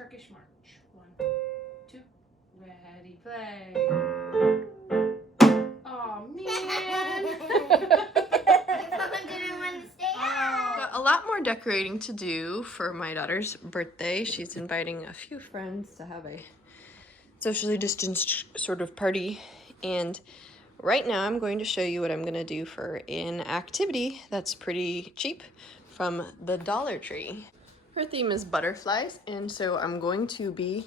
Turkish march. 1, 2, ready, play. Oh man! Got a lot more decorating to do for my daughter's birthday. She's inviting a few friends to have a socially distanced sort of party, and right now I'm going to show you what I'm going to do for an activity that's pretty cheap from the Dollar Tree. Her theme is butterflies, and so I'm going to be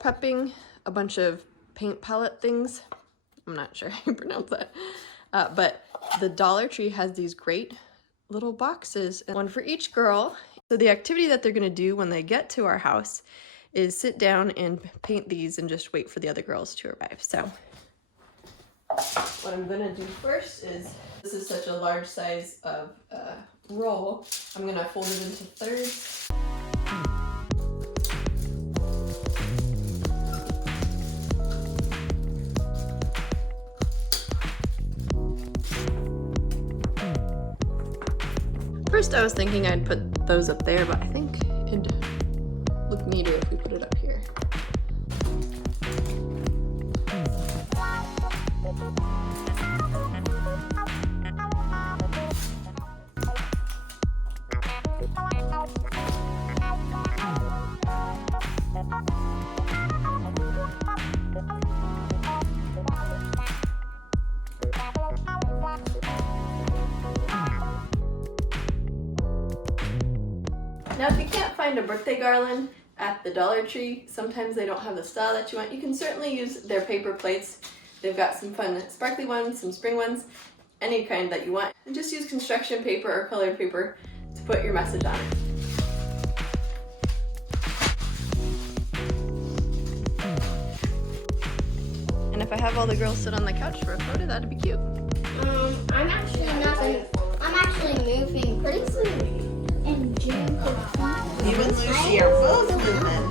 prepping a bunch of paint palette things. I'm not sure how you pronounce that, but the Dollar Tree has these great little boxes, one for each girl. So the activity that they're going to do when they get to our house is sit down and paint these and just wait for the other girls to arrive. So what I'm gonna do first is, this is such a large size of roll, I'm gonna fold it into thirds. First I was thinking I'd put those up there, but I think it'd look neater if we put it up here. Now, if you can't find a birthday garland at the Dollar Tree, sometimes they don't have the style that you want, you can certainly use their paper plates. They've got some fun sparkly ones, some spring ones, any kind that you want. And just use construction paper or colored paper to put your message on it. And if I have all the girls sit on the couch for a photo, that'd be cute. I'm actually moving pretty soon. And Jim You and Lucy are both moving.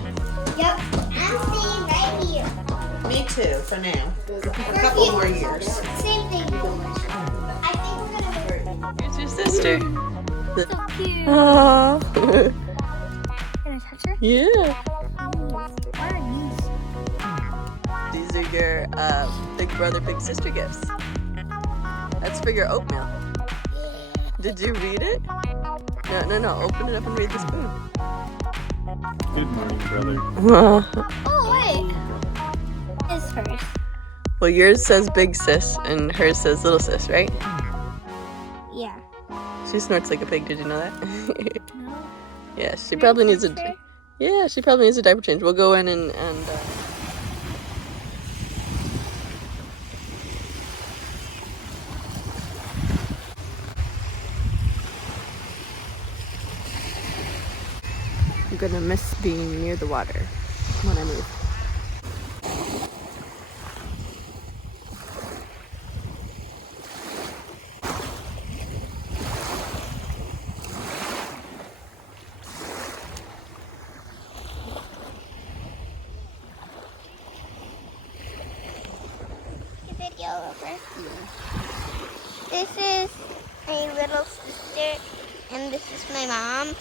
Yep, I'm staying right here. Me too, for now. For a couple more years. Same thing. I think we're gonna move. Here's your sister. So cute. Aww. Can I touch her? Yeah. What are these? These are your big brother, big sister gifts. That's for your oatmeal. Did you read it? No. Open it up and read the spoon. Good morning, brother. Oh, wait. It's hers. Well, yours says big sis and hers says little sis, right? Yeah. She snorts like a pig. Did you know that? No. Yeah, she probably needs a. Yeah, she probably needs a diaper change. We'll go in and I'm gonna miss being near the water when I move. Video over. This is my little sister, and this is my mom.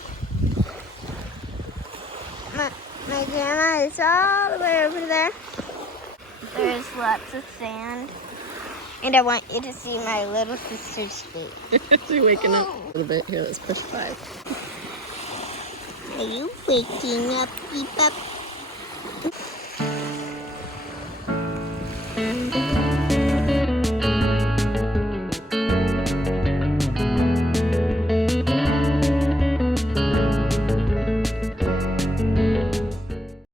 My grandma is all the way over there. There's lots of sand. And I want you to see my little sister's face. She's waking up a little bit. Here, let's push 5. Are you waking up, Beep Up?